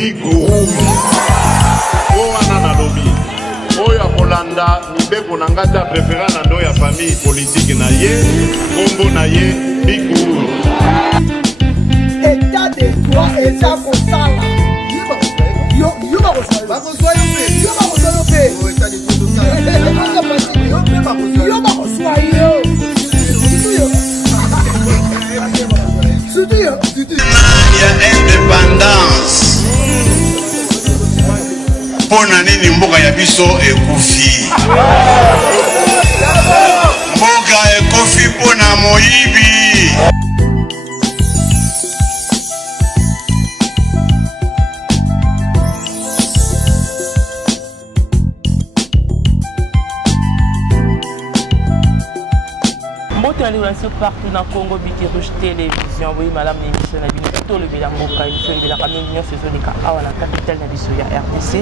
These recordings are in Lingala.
Big Rouge. Oh anana lobby. Oh ya Kolanda mibeko na ngata préféré na ndo ya famille politique na ye, kombo na ye Big Rouge. État de droit et ça kosala. Yo ba kosala. Ba kosala yo pe. Yo ba kosala yo pe. Oh état de droit kosala. Yo pe ba kosala. Yo ba kosala yo. Ya indépendance pona nini mboka ya biso ekufi mboka ekufi pona moyibi partout dans le Congo, Biki Rouge Télévision, oui, madame l'émission, tout le bilango, l'émission, le bilango, c'est la capitale de la RDC.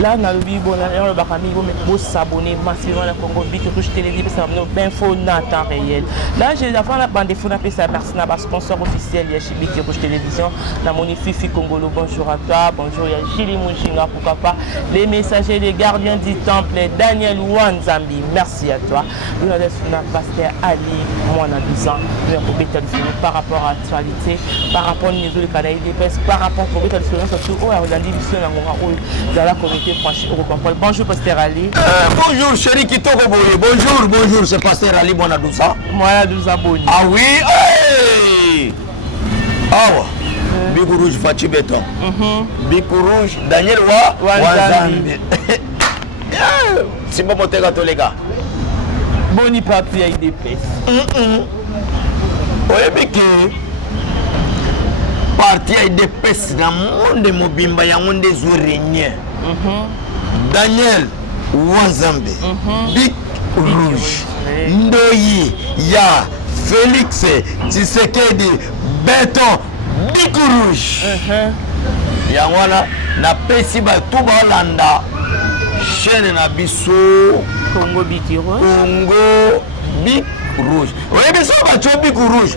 Là, on a le bilan, on a le barami, on peut s'abonner massivement à Congo, Biki Rouge Télévision, ça va nous info en temps réel. Là, j'ai avant la bande de fous, on appelle ça merci à sponsor officiel, il y a chez Biki Rouge Télévision, la moni Fifi Congolo, bonjour à toi, bonjour, il y a Gili Mouchinga, pourquoi pas, les messagers, les gardiens du temple, Daniel Wanzambi, merci à toi. Nous avons pasteur Ali, moi, on a 10 ans, par rapport à l'actualité, par rapport au niveau du Canada, par rapport au surtout au dans la communauté franchise. Bonjour, pasteur Ali. Bonjour, chéri Kitoko Boye. Bonjour, bonjour, c'est pasteur Ali Bonadouza. Moi, Douza Boni. Ah oui, hey! Ah, Big Rouge Fachi Béton. Big Rouge, Daniel Wanzambi. C'est bon, mon tega, tous les gars. Boni papier avec des places. Oui, mais que parti avec des places dans le monde de Mobimba, il y a un monde des oreilles. Daniel Wanzambi, Big Rouge, Ndoyi, Ya, Félix, Tshisekedi, Béton, Big Rouge. Il y a un pesi ba tout balanda chaîne na biso Congo Biki Rouge. Congo Big Rouge. Oui, mais ça va être Big Rouge.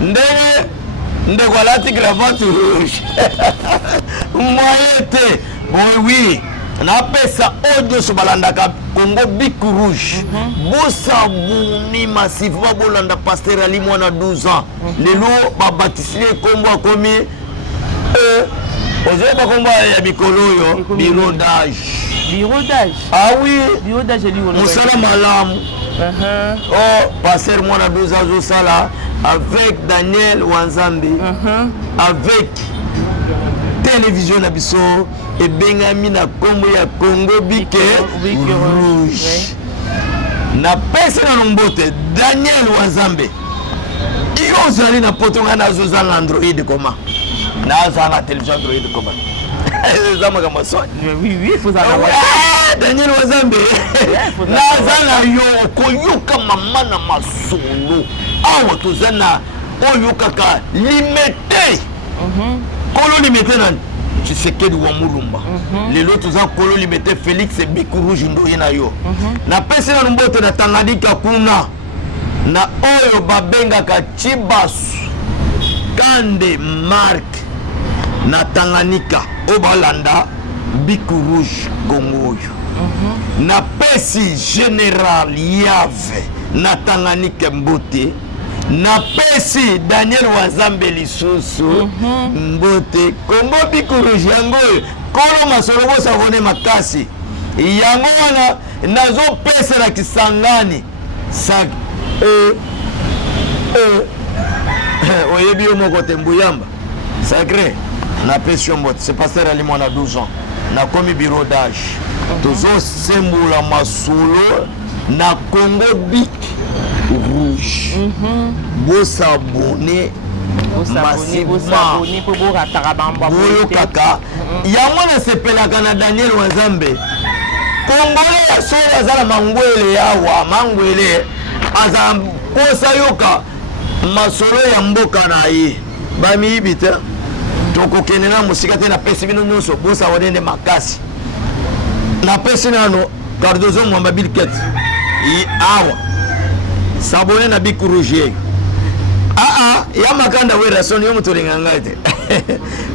Ndeko alati cravate rouge. Moyete. Bon oui. Napesa audio sur balandaka Congo Big Rouge. Bossa boumi massivement bolanda pasteur Ali mwana 12 ans. Lelo ba baptisé kombo komi Osez pas combat ya bikolo yo birodage. Birodage. Ah oui. Birodage est lié. Moussala malam. Oh, passer moi na 12 ans sala avec Daniel Wanzambi. Avec télévision na biso et Bengami na Congo ya Congo Big Rouge. Na pesa na nombote Daniel Wanzambi. Iyo zali na potonga na zozanga Android comment? Na zanga télévision Android comment? Oui, il faut savoir. Daniel Wanzambi. Na zanga yo koyoka mama na masolo. Awa tozana oyo kaka limité. Kolo limité nan Tshisekedi wa Mulumba. Lelo toza kolo limité Félix et Big Rouge ndoye na yo. Na pesa na mbote na Tanganyika kuna. Na oyo babengaka Chibasu Kande Mark na Tanganyika obalanda Big Rouge Congo. Na pesi Général Yave na Tanganyika mbote. Na pesi Daniel Wanzambi lisusu mbote Congo Big Rouge yango kolo masolo bosa vone makasi yango wana nazo pesa la Kisangani sak oyebi yo moko te mbuyamba sacré na pression mbote c'est pasteur Ali mwana 12 ans na komi bureau d'âge tozo sembola masolo na Congo Big Rouge. Bosabone massivement boyo kaka yango na sepelaka na Daniel Wanzambi Congolais ya so azala mangwele yawa mangwele aza posa yoka masolo ya mboka na ye bamiyibi te tokokende na mosika te na pesi bino nyonso bosa wadende makasi na pesi nano Cardozo Mwamba Bilket awa s'abonner na Big Rouge. Ya makanda we rason yo mutolinga ngate.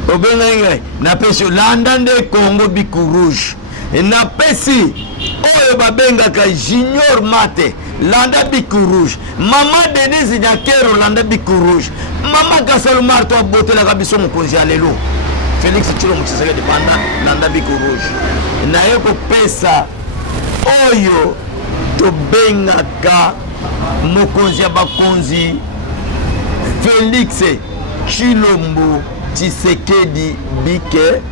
obenga napesi landa nde Congo biku rouge napesi oyo babengaka Junior Mate landa biku rouge mama Denise Nyakero landa biku rouge mama Kasalo Marto abotelaka biso mokonzi ya lelo Félix Tshilombo Tshisekedi banda landa biku rouge naye kopesa oyo tobengaka mokonzi ya bakonzi Félix Tshilombo Tshisekedi bike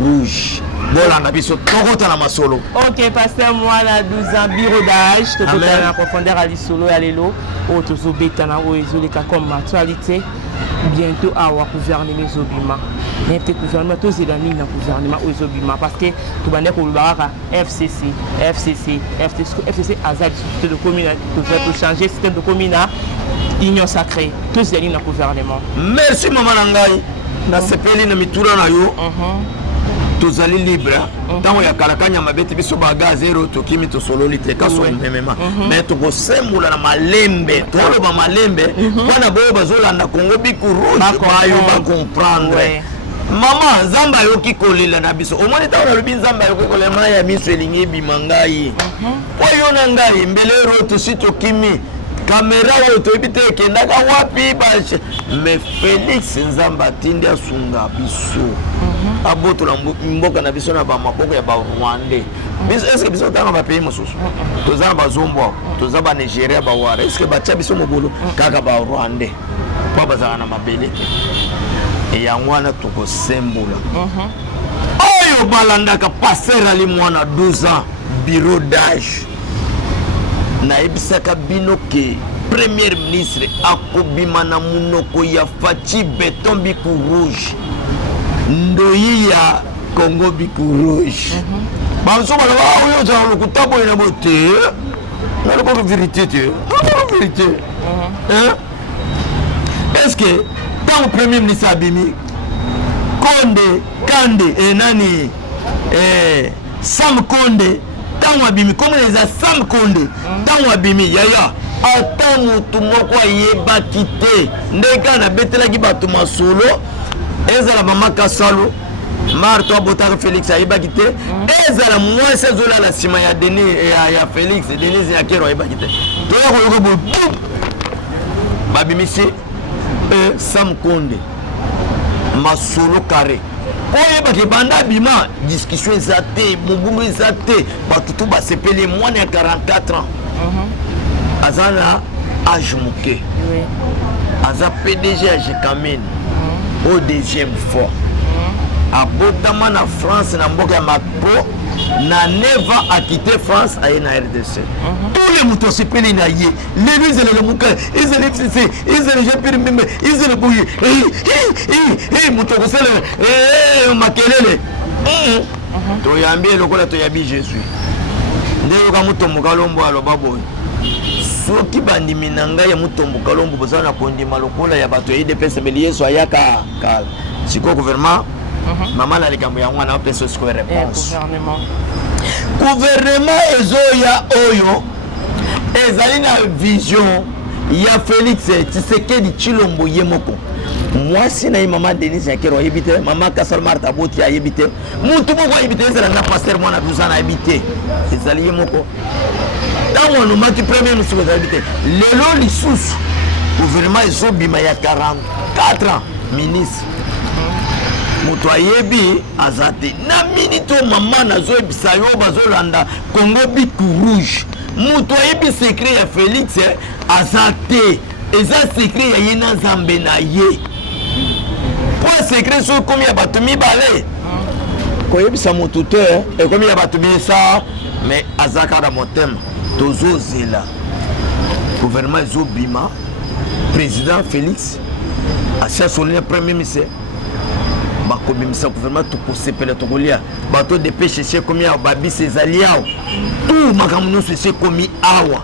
rouge bolanda biso tokota na masolo. Ok, pasteur Mwana 12 ans bureau d'âge tokota na profondeur à lisolo ya lelo o tozobeta na o ezoleka comme actualité bientôt awa gouvernement ezobima nete gouvernement tozela nini na gouvernement ezobima parce que tobande kolobaka FCC azali système de commune pour changer système de commune union sacrée tozela nini na gouvernement. Merci maman nangai na sepeli na mitura na yo tozali libre ntango ya kalakanya mabeti biso baga zero tokimi tosololi te kaso memema mais tokosembola na malembe toloba malembe wana boyo bazolanda Congo biku rouge bayo comprendre mama nzamba yoki kolela na biso omoni ntango nalobi nzamba yoki kolela ya miso elingi ebima ngai oyo na ngai mbelero tosi tokimi kamera oyo toyebi te ekendaka wapi bashe mais Félix Nzamba tindi asunga biso abotola mboka na biso na bamaboko ya barwandais biso eske biso tanga bapays mosusu toza na bazombo toza banigeria bawara eske batya biso mobolo kaka barwandais po bazalaka na mabele te yango wana tokosembola oyo balandaka paster ali mwana 12 ans bureau d'âge nayebisaka bino ke premier ministre akobima na munoko ya Faci Beton biku rouge ndoyi ya Congo biku rouge banso bana ba oyo za lokuta boye na bote na ko vérité te vérité est-ce que tant premier ministre abimi Kande nani Sam Konde tango abimi comme les Sam Konde tango abimi yaya ata mutu moko ayebaki te ndeka na betelaki bato masolo ezala mama Kasalo Marto abotaka Félix ayebaki te ezala mwasi azolala nsima ya ya Félix Denise Nyakero ayebaki te toya koyoka boye babimisi Sam Konde masolo carré oyebaki banda bima discussion eza te mobulu eza te bato to basepeli mwana ya 44 ans aza na age moke aza PDG ya Jekamine au deuxième fois abotama na France na mboka ya Macron na 9 ans a quitté France aye na RDC tous les moutons sepeli na ye les ils le muka ils le FCC ils le jepir meme ils le boye moto ko sele makelele to yambie lokola to yabi Jésus ndeyo ka mutombo kalombo aloba boye soki bandimi na ngai ya mutombo kalombo bozana na kondima lokola ya bato ya IDPS beli Yesu ayaka kala siko gouvernement maman la likambo ya mwana pesa siko réponse gouvernement ezoya oyo ezali na vision ya Félix Tshisekedi Tshilombo yemoko mwasi na mama Denise Nyakero ayebite mama Kasalo Marta Boti ayebite mutu moko ayebite ezala na pasteur mwana 12 ans ayebite ezali yemoko tango anomaki premier ministre ayebite lelo lisusu gouvernement ezobima ya 44 ans ministre moto ayebi azate na minito mama nazoyebisa yo bazolanda Congo biku rouge moto ayebi secret ya Félix azate eza secret ya ye na Nzambe na ye po secret so komi ya bato mibale koyebisa moto te ekomi ya bato bisa mais azaka na motema tozozela gouvernement ezobima président Félix asia solene premier ministre bakobimisa gouvernement tokosepela tokolia bato dépêche chez komi ya babisi ezali awa tout makambo nyonso ese komi awa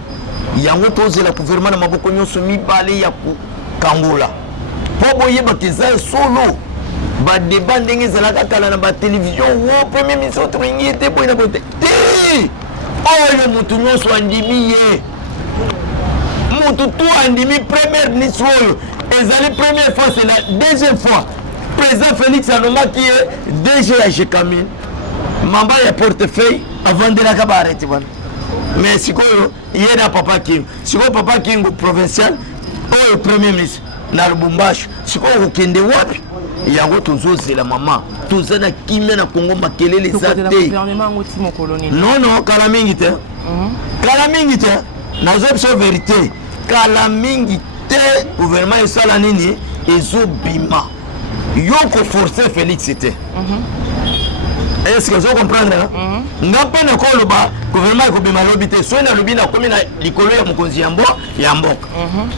yango tozela gouvernement na maboko nyonso mibale ya kokangola po boyebaka eza solo badeba ndenge ezalaka kala na batelevizio wo premier ministre otoringi ye te boye na boye te oyo motu nyonso andimi ye motu tu andimi premier ministre oyo ezali première fois c'est la deuxième fois président Félix alongaki ye DG ya Jekamine mamba ya portefeuille avandelaka baarrêté wana mais sikoyo ye na papa Kingo sikoyo papa Kingo provincial oyo premier ministre na Lubumbashi sikoyo kokende wapi yango tozozela mama toza na kimia na Kongo makelele eza te non kala mingi te kala mingi te nazo biso vérité kala mingi te gouvernement esala nini ezobima yo koforce Félix te est-ce que vous comprenez nga mpe na koloba gouvernement ekobima lobi te soki nalobi nakomi na likolo ya mokonzi ya mboka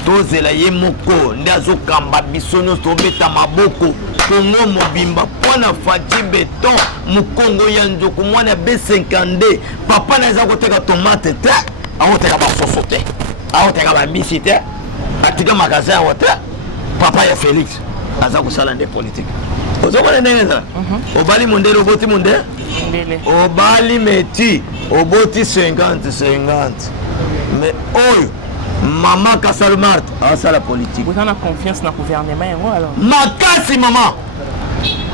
tozela ye moko nde azokamba biso nyonso tobeta maboko Kongo mobimba mpona Fati Beton mokongo ya nzoku mwana ya B52 papa na eza koteka tomate te akoteka basoso te akoteka babisi te atika magasin yango te papa ya Félix aza kosala nde politique ozomona ndenge ezala obali mondele oboti mondele obali meti oboti 50-50 mais oyo Maman Kassal Marthe asala politique. Vous avez confiance dans le gouvernement alors? Makasi maman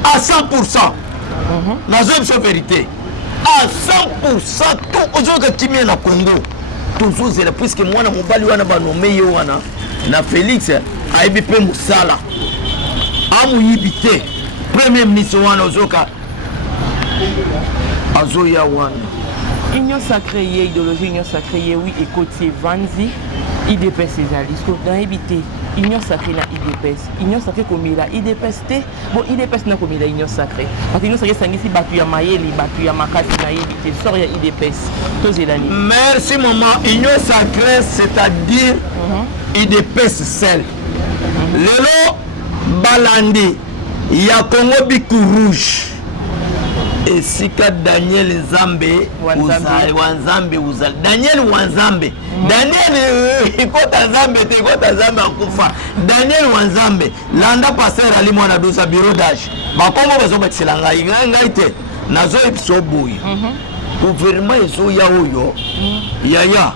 à 100%. Nazo biso vérité. À 100% tout ozoka kimia na Congo. Toujours c'est puisque moi na mobali wana ba nommé yo wana na Félix aibi pe musala. Amu yibite premier ministre wana ozoka azoya wana. Union sacrée, idéologie, union sacrée, oui, et côté Vanzi, IDPS Césalis, dans éviter, union sacrée na IDPS, union sacrée comme il a IDPS, bon, IDPS n'a comme il a union sacrée. Parce que union sacrée, c'est ici, batu ya maïeli, batu ya makasi, na éviter, sort ya IDPS, tous les années. Merci maman, union sacrée, c'est-à-dire IDPS seul. Lelo, Balandi, ya Congo Biku Rouge. Et si que Daniel Nzambe Wanzambe uzal Daniel Wanzambe Daniel ikota Nzambe te ikota Nzambe akufa Daniel Wanzambe landa passer ali mwana dosa bureau d'âge makombo bazo batilanga ngai te nazo episo boy gouvernement ezo ya oyo yaya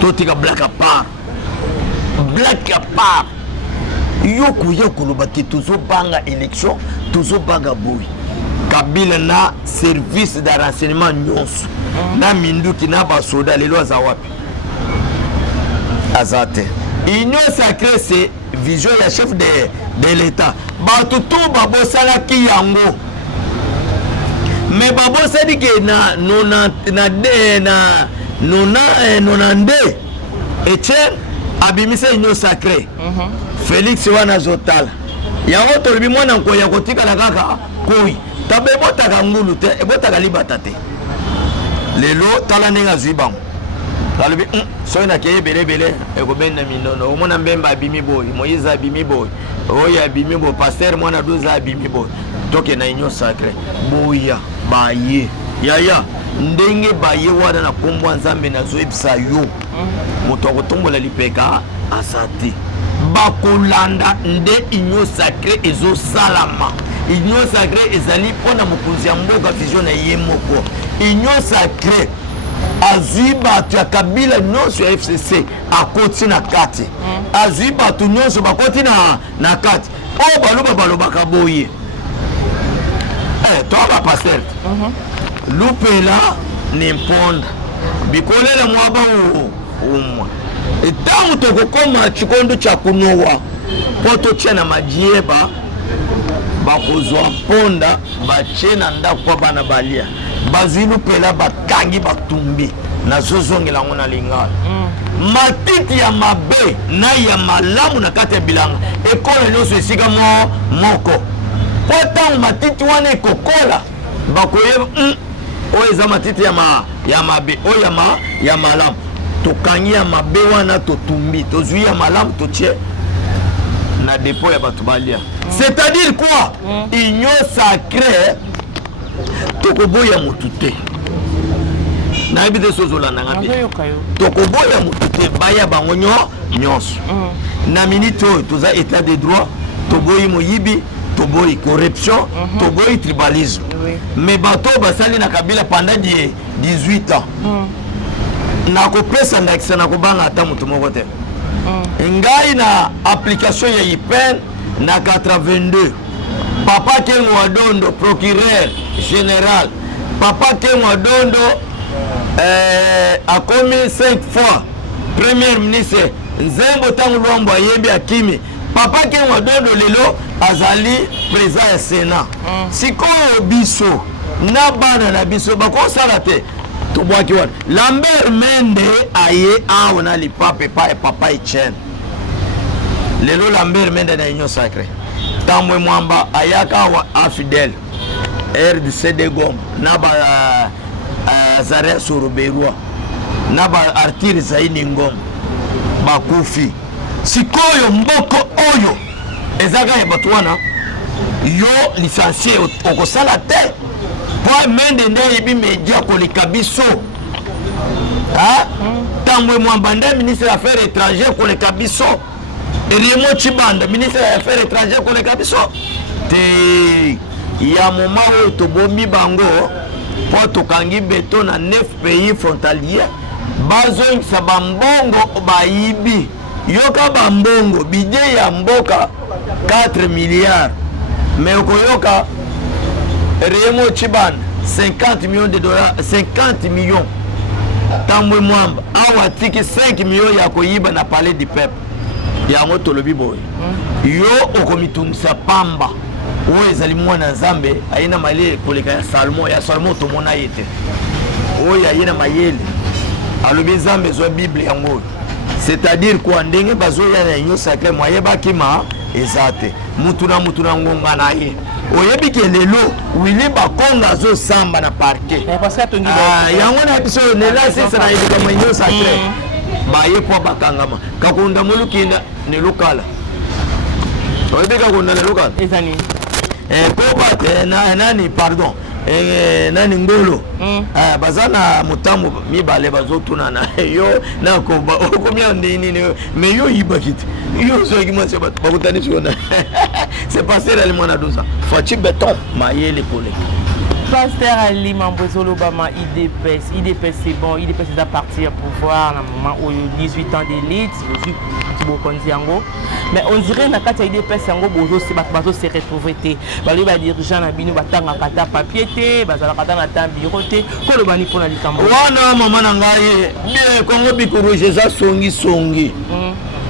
totika black apart yoko yokuluba ki tuzo banga élection tuzo banga boy Kabila na service de renseignement nyonso na minduki na basoda lelo aza wapi azate union sacrée c'est vision ya chef de l'état bato to babosala ki yango mais babosali ke na 92 Etienne abimise union sacrée Félix wana zotala yango tolobi mwana nkoya kotika na kaka koi tabe botaka ngulu te ebotaka libata te lelo tala nenga zibango talobi soki nakeye belebele ekobenda minono omona mbemba abimi boy Moïse abimi boy oyo abimi boy pasteur mwana doza abimi boy toke na union sacrée boya baye yaya ndenge baye wana na kombo Nzambe nazoyebisa yo moto akotombola lipeka asate bakolanda nde union sacrée ezosalama union sacrée ezali pona mokonzi ya mboka vision na ye moko union sacrée azwi bato ya kabila nyonso ya FCC akoti na kati azwi bato nyonso bakoti na kati oyo balobaka boye to bapaster lupela ni mponda bikolele mwaba umwa etango tokokoma chikondo cha kunowa po totia na majieba bakozwa mponda batie na ndako bana balia bazilu pela bakangi batumbi nazozongela yango na lingala matiti ya mabe na ya malamu na kati ya bilanga ekola nyonso esika moko po ntango matiti wana ekokola bakoyeba oyo eza matiti ya mabe oyo ya malamu tokangi ya mabe wana totumbi tozwi ya malamu totie na dépôt ya bato balia c'est-à-dire quoi union sacrée tokoboya mutu te nayebi te sozolandanga bien tokoboya mutu te baya bango nyonso na minute oyo toza état de droit toboyi moyibi toboyi corruption toboyi tribalisme mais bato basali na kabila pendant 18 ans nakopesa ndakisa nakobanga ata moto moko te ngai na application ya IPEN na 82 Papa Kengo Adondo, procureur général. Papa Kengo Adondo a commis 5 fois premier ministre. Nzembo Tangulombo Yebi Akimi. Papa Kengo Adondo lelo azali président ya Sénat. Sikoyo biso na bana na biso bako salate. Tobwaki wana. Lambert Mende aye aona li papa Etienne. Lelo Lambert Mende na Union Sacrée. Tamwe mwamba ayaka wa afidèle. RDC Gom naba Zare Soroberwa naba Artir Zaini Ngom bakufi. Sikoyo mboko oyo ezaka ya batwana yo licencié okosala te. Pour Mende nde yebi media koleka biso. Tambwe mwambanda ministre des Affaires étrangères koleka biso. Remo Chibanda ministre des Affaires étrangères koleka biso. Te ya moment où tobombi bango po tokangi beton na 9 pays frontaliers bazongisa bambongo bayibi. Yoka bambongo budget ya mboka 4 milliards. Mais okoyoka Remo Chibanda 50 millions de dollars, 50 millions. Tambwe mwamba awa tiki 5 millions ya koyiba na palais du peuple. Yango tolobi boy. Yo okomitungisa pamba. Oyo ezali mwana Nzambe ayina mayele koleka ya Salomon tomona yete. Oyo ayina mayele. Alobi Nzambe zo Bible yango. C'est-à-dire quoi ndenge bazo ya na Union Sacrée moyeba kima ezate. Mutuna ngonga na ye. Oyebi ke lelo wili bakonga zo samba na parquet. Parce que tongi yango na biso ne la sesa na yeba mo Union Sacrée. Ba ye po bakangama. Kakonda mulukina ne lokala. Oyebi kakonda ne lokala. Ezani. Popa nani pardon. Nani ngolo. Bazana mutambo mibale bazotuna na yo na ko combien ndini mais yo yibakiti. Yo so ki mose bakutani sona. C'est passé dans le monde à 12 ans. Faut-il béton maïe collègues. Pasteur Ali Mambozolo Bama IDPS c'est bon, IDPS c'est à partir au pouvoir à moment où 18 ans d'élite, mais on dirait que quand IDPS yango bozo se retrouver té bali ba dirigeant na bino batanga kata papier té bazala kata na ta bureau té ko lo bani pona likambo wana mama na ngai bien Congo bikuru jeza songi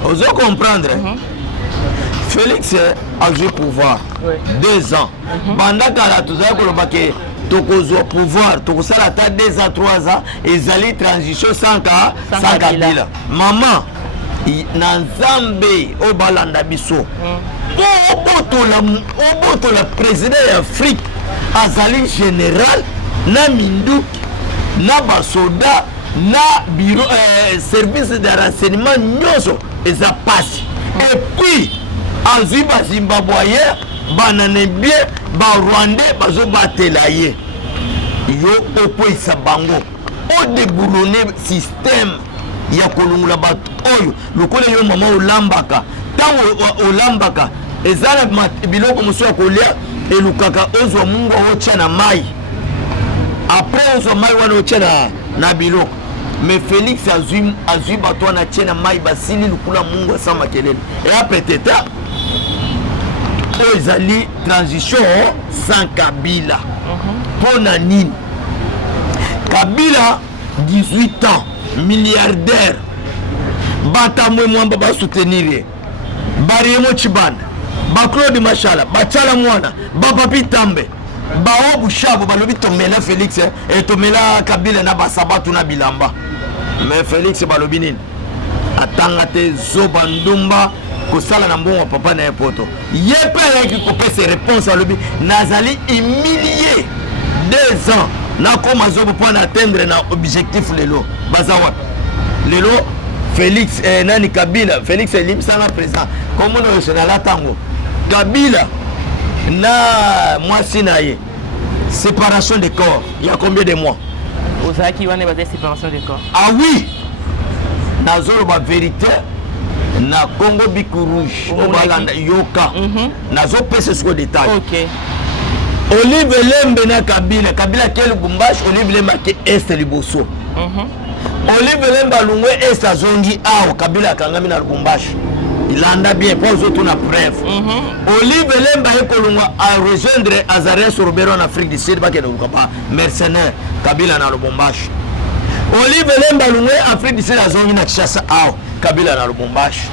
ozo comprendre Félix a joué pouvoir 2 ans. Bandaka la tozala koloba ke tokozwa pouvoir tokosala ata 2 ans 3 ans ezali transition sans Kabila. Maman na Nzambe obalanda biso. Oboto la président d'Afrique azali général na minduki na basoda na bureau service de renseignement nyoso eza pasi. Et puis Anzi ba Zimbabweyen banane bien ba Rwandais bazo batela ye yo okwisa bango o déboulonner système ya kolungula bato oyo lokola yo mama olambaka tango olambaka ezala biloko moso ya kolia elukaka ozwa mungu ocha na mai après ozwa mai wana ocha na biloko. Mais Félix azui bato na tchena mai basili lukula mungu sa makelele et après teta ezali transition sans Kabila. Pour nini Kabila 18 ans milliardaire batamwe mwamba ba soutenir Baremo Chibanda ba Claude Machala ba Chala Mwana ba Papi Tambe ba Obushabo balobi tomela Félix et tomela Kabila na basabatu na bilamba. Mais Félix balobi nini atanga te zoba ndumba kosala na mbongo papa na poto yepe avec kopé ses réponses à lobi nazali humilié 2 ans na koma zobo pour atteindre na objectif lelo bazawa lelo Félix nani Kabila Félix elimsana président comme on est na tango Kabila na mwasi na ye séparation de corps il y a combien de mois Ozaki wane ba séparation de corps. Ah oui nazolo ba vérité na Congo Biku Rouge obalanda yoka nazo pese sur détail. OK. Olive Lembe na Kabila quel Gumbash Olive Lembe ke est liboso. Olive Lembe lungwe est azongi awo Kabila kangami na Gumbash. il en a bien, pas autres na preuve. Olive Lemba Ekolunga a rejoindre Azarias Robero en Afrique du Sud, pas mercenaire, Kabila na Lubumbashi. Olive Lemba Lunga Afrique du Sud a zongi na Kishasa ao, Kabila na Lubumbashi.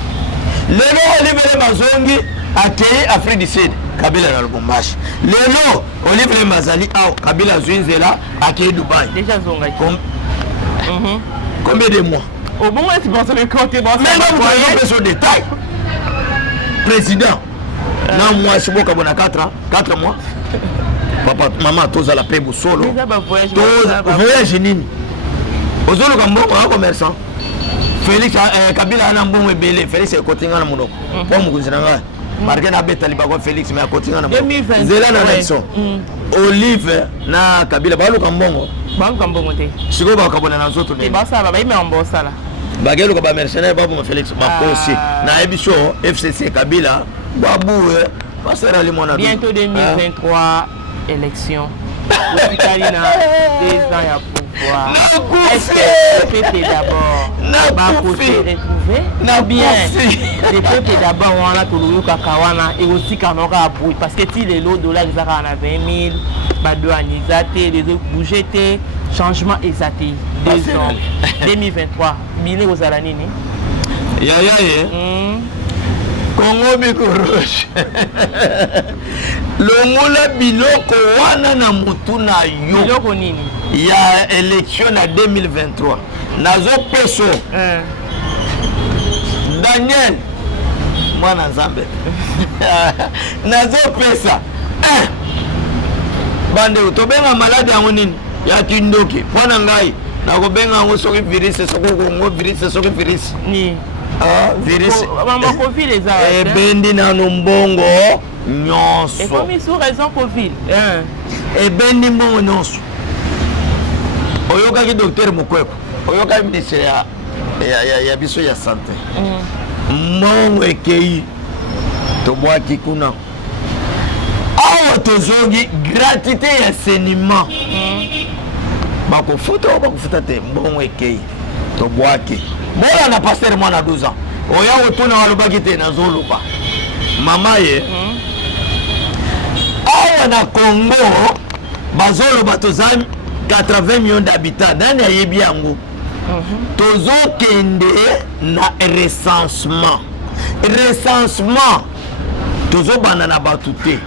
Lelo Olive Lemba zongi accueilli Afrique du Sud, Kabila na Lubumbashi. Lelo Olive Lemba zali ao, Kabila Zwinzela accueilli Dubaï. Déjà zonga. Combien de mois? Au bon, tu penses que quand tu es bon, mais là, vous voyez un peu sur détail. Président, non, moi, je suis bon, 4 mois. Papa, maman, tous à la paix, vous solo. Voyage, nini. Aux autres, comme bon, commerçant. Félix, Kabila, un bon belé. Félix, est côté dans mon nom. Pour mon cousin, Marguerite a bêté Félix, mais à côté dans mon nom. Zéla, la nation. Olive, na Kabila, bah, le cambon. Bah, le cambon, si vous avez un autre, c'est pas ça, bah, il met en bon ça là. Bagelo ko ba mercenaire babu ma Félix Makosi na ebiso FCC Kabila babu passer ali mona bientôt 2023 élection Kalina 2 ans à pouvoir est-ce que le peuple d'abord va retrouver na bien le peuple d'abord on a tout le kakawana et aussi kanora appuyer parce que si les lots dollars ils ont à 20 000 ba douane exaté les autres bougeté changement exaté 2 ans 2023 bile aux alanini ya Congo Bikoroche longola biloko wana na mutuna yo biloko nini ya élection na 2023 nazo peso Daniel mwana nzambe nazo pesa bande utobenga malade yango nini ya tindoki mwana ngai nakobenga yango soki virus soki kongo virus soki virus ni virus maman Covid les a bendi na mbongo nyonso et comme ils sont raison Covid et bendi mbongo nyonso oyoka ki docteur Mukweko oyoka ministre ya biso ya santé mbongo ekei tobwaki kuna awa tozongi gratuité ya saignement bakofuta te mbongo ekei tobwaki bola na pasteur mwana 12 ans oya otuna walobaki te nazoloba mama ye awa na Congo bazoloba tozali 80 millions d'habitants nani ayebi yango tozokende na recensement tozobana na batu te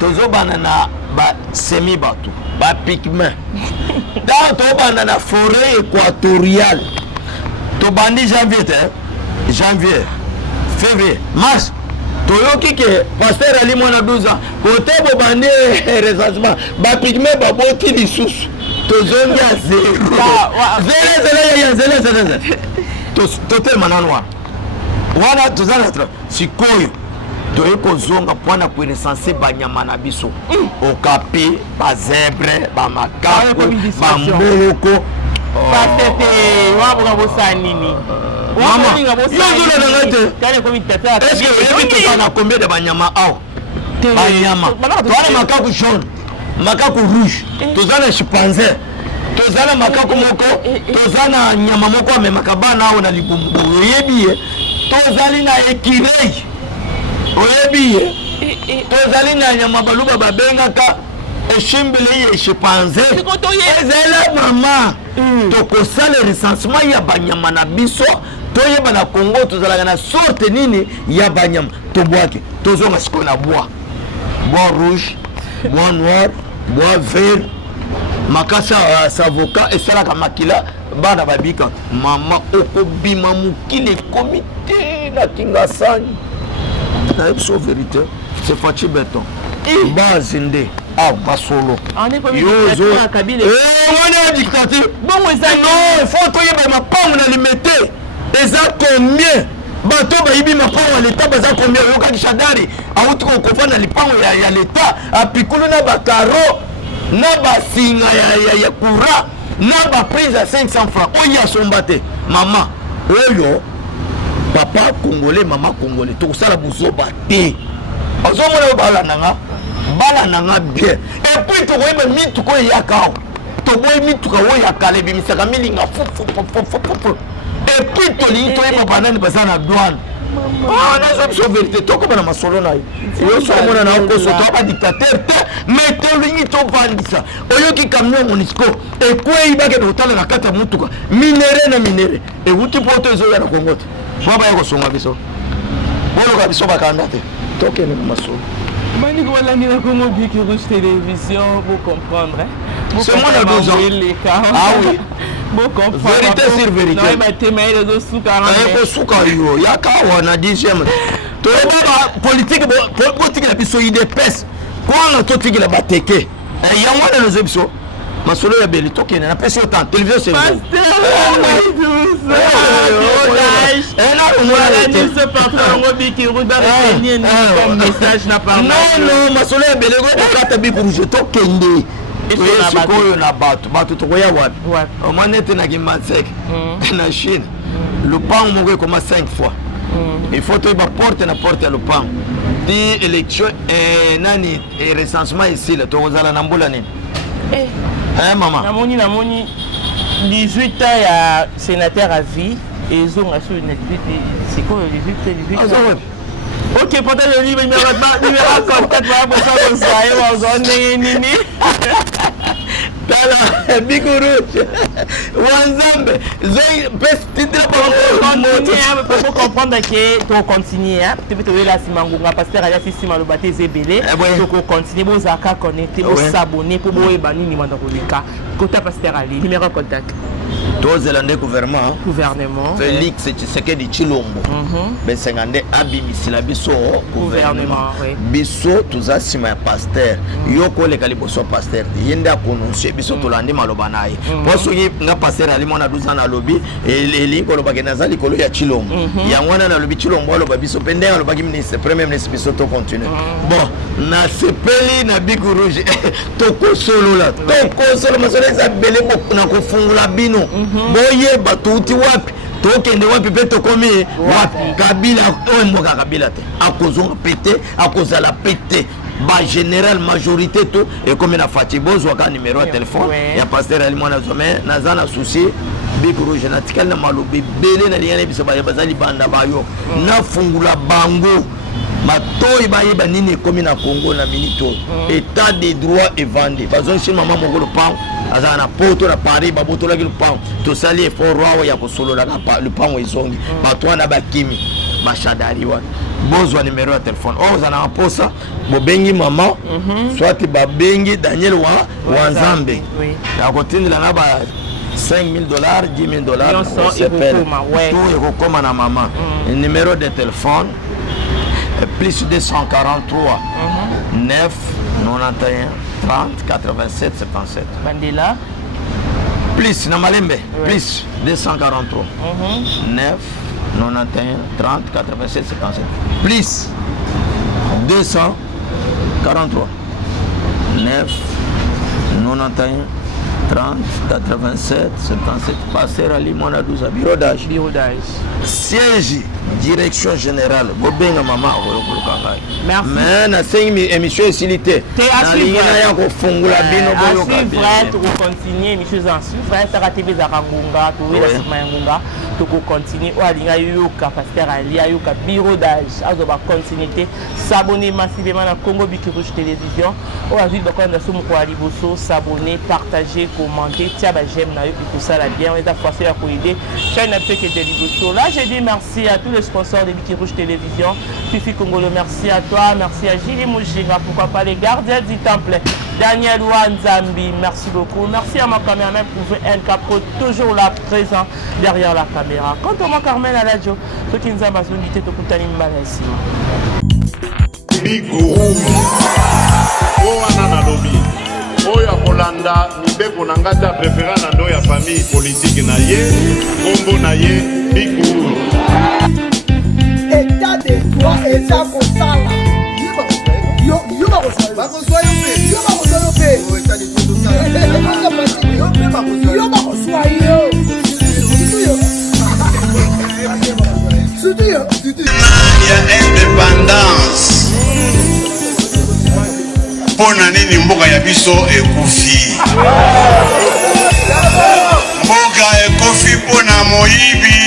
tozobana na ba semi batu ba pigment dans tozobana na forêt équatoriale tobandi janvier février mars toyoki ke pasteur ali mwana 12 ans kote bobandi recensement ba pigment baboti lisusu tozongi ya zero totelema nanu wana tozala sikoyo toye kozonga mpona korecense banyama na biso okapi bazebre bamakaku bamboloko patete waboka bosanini na combien de banyama awa banyama toana makaku jaune makaku rouge toza na chimpanzé toza na makaku moko toza na nyama moko amemaka bana awa na libumbu oyebi ye tozali na ekirei oyebi ye tozali na nyama baluba babengaka eshimbele ye chimpanzé ezala mama tokosala recensement ya banyama na biso toyeba na Congo tozalaka na sorte nini ya banyama tobwaki tozonga sikoyo na bois rouge bois noir bois vert makasa savoka esalaka makila bana babika mama okobima mokili ekomi te na kingasani na biso vérité c'est Fachi Beton bazinde basolo wana dictature bongo eza non faut toyeba mapango na limete eza combien bato bayibi mapango ya leta baza combien oyokaki Shadari awuti kokofa na lipango ya leta apikulu na bakaro na basinga ya courant na baprise ya 500 francs oyo asomba te mama oyo papa congolais mama congolais tokosala buzoba te ozomona bala nanga bien et puis tokoyeba mituka oyo eyaka awa toboyi mituka oyo ya kala ebimisaka milinga fufufufufufu et puis tolingi toyeba banani baza na douane Ah, naza biso vérité tokoma na masolo na yo yo so mona na okoso to ba dictateur te mais to lingi to bandisa oyoki camion monisco ekwei bake dotala na kata mutuka minere na minere e wuti poto ezo ya na Kongo te baba yako songa biso bolo ka biso bakanda te tokene na masolo Mani ko wala nila ko mo Biki Rouge Télévision pour comprendre hein. C'est moi la 12 ans. Ah oui. Bon comprendre. Vérité sur vérité. Non, mais t'es maïs de souka. Ko souka yo yaka wana 10e. To ba politique politique la biso idps. Ko na to tiki la bateke. Ya mwana no zebiso. Masolo ya beli tokene na pesi autant télévision c'est bon. Non, masolo ya beli ko kata bi pour je tokende. Sikoyo na bato tokoya wapi omanete na Kimansek na Chine lupango moko ekoma 5 fois il faut toyeba porte na porte ya lupango ti élection nani recensement ici la tokozala na mbula nini mama namoni 18 ans ya sénateur à vie ezonga sur une sikoyo 18 ok, peut-être le livre numéro contact pour ça vous soyez vous nini. Tala Biki Rouge. Wanzambe, zoi petit pour comprendre que tu continuer hein, tu peux la simangunga pasteur ya si malobate zebele, tu continuer bon zaka connecter, bon s'abonner pour bon ebani ni manda kolika. Kota pasteur ali numéro contact. Tozela gouvernement Félix Tshisekedi Tshilombo besengande abimisila biso gouvernement biso tuzasima ya pasteur yoko le kaliboso pasteur yenda kononse biso tolandi maloba naye poso nga pasteur ali mona 12 ans na lobi eli ko loba kenaza likolo ya Tshilombo ya ngwana na lobi Tshilombo loba biso pende loba ki ministre premier ministre biso to continue bon na sepeli na Biki Rouge toko solo la toko solo masolo za bele na kofungula bino boye batuti wapi tokende wapi pe tokomi wapi Kabila mboka Kabila te akozonga pete akozala pete ba général majorité tout et comme na Fati bozwa ka numéro de téléphone ya pasteur ali mwana zome nazana souci Biki Rouge na tikal na malobi bele na liyane biso ba bazali banda bayo na fungula bango matoyi bayeba nini ekomi na Congo na minito état de droit et vendé bazon chez maman moko le pan azana na poto na Paris babotola ki le pan to sali effort roi ya kosolola na le pan ezongi bato na bakimi bashadari wa bozwa numéro de téléphone ozana posa bobengi maman soit babengi Daniel Wanzambe ya kotindela na ba $5,000, $10,000 on s'appelle tout ekokoma na maman numéro de téléphone plus 243 9 91 30 87 77 Bandela plus na Malembe plus 243 9 91 30 87 77 plus 243 9 91 30 87 77 pasteur Ali Mona 12 bureau d'âge siège direction générale bobenga mama okoloka ngai mais na 5 émission esilité na lingana ya kofungula bino boyo ka to continuer émission en suivre ta TV za kangunga to wela sima ngunga to continuer o alinga yoka pasteur Ali yoka bureau d'âge azo ba continuité s'abonner massivement na Congo Biki Rouge Télévision o azui ba konda sumu ko aliboso s'abonner partager commenter tia ba j'aime na yo tout ça la bien et ta forcer à aider chaîne Biki Télévision. Là je dis merci à tous les sponsors de Biki Rouge Télévision. Fifi Congolo, merci à toi, merci à Gilles Moujiga, pourquoi pas les gardiens du temple, Daniel Wanzambi, merci beaucoup, merci à ma caméraman pour un capot toujours là présent derrière la caméra. Quant à moi Carmen à la radio, ceux qui nous ont invité tout le ici. Biki Rouge, oh anana lobby. Oya Kolanda mibeko na ngata préféré na ndo ya famille politique na ye kombo na ye Biki Rouge état de droit eza kosala yo bakoswa yo pe ya indépendance pona nini mboka ya biso ekufi mboka ekufi pona moyibi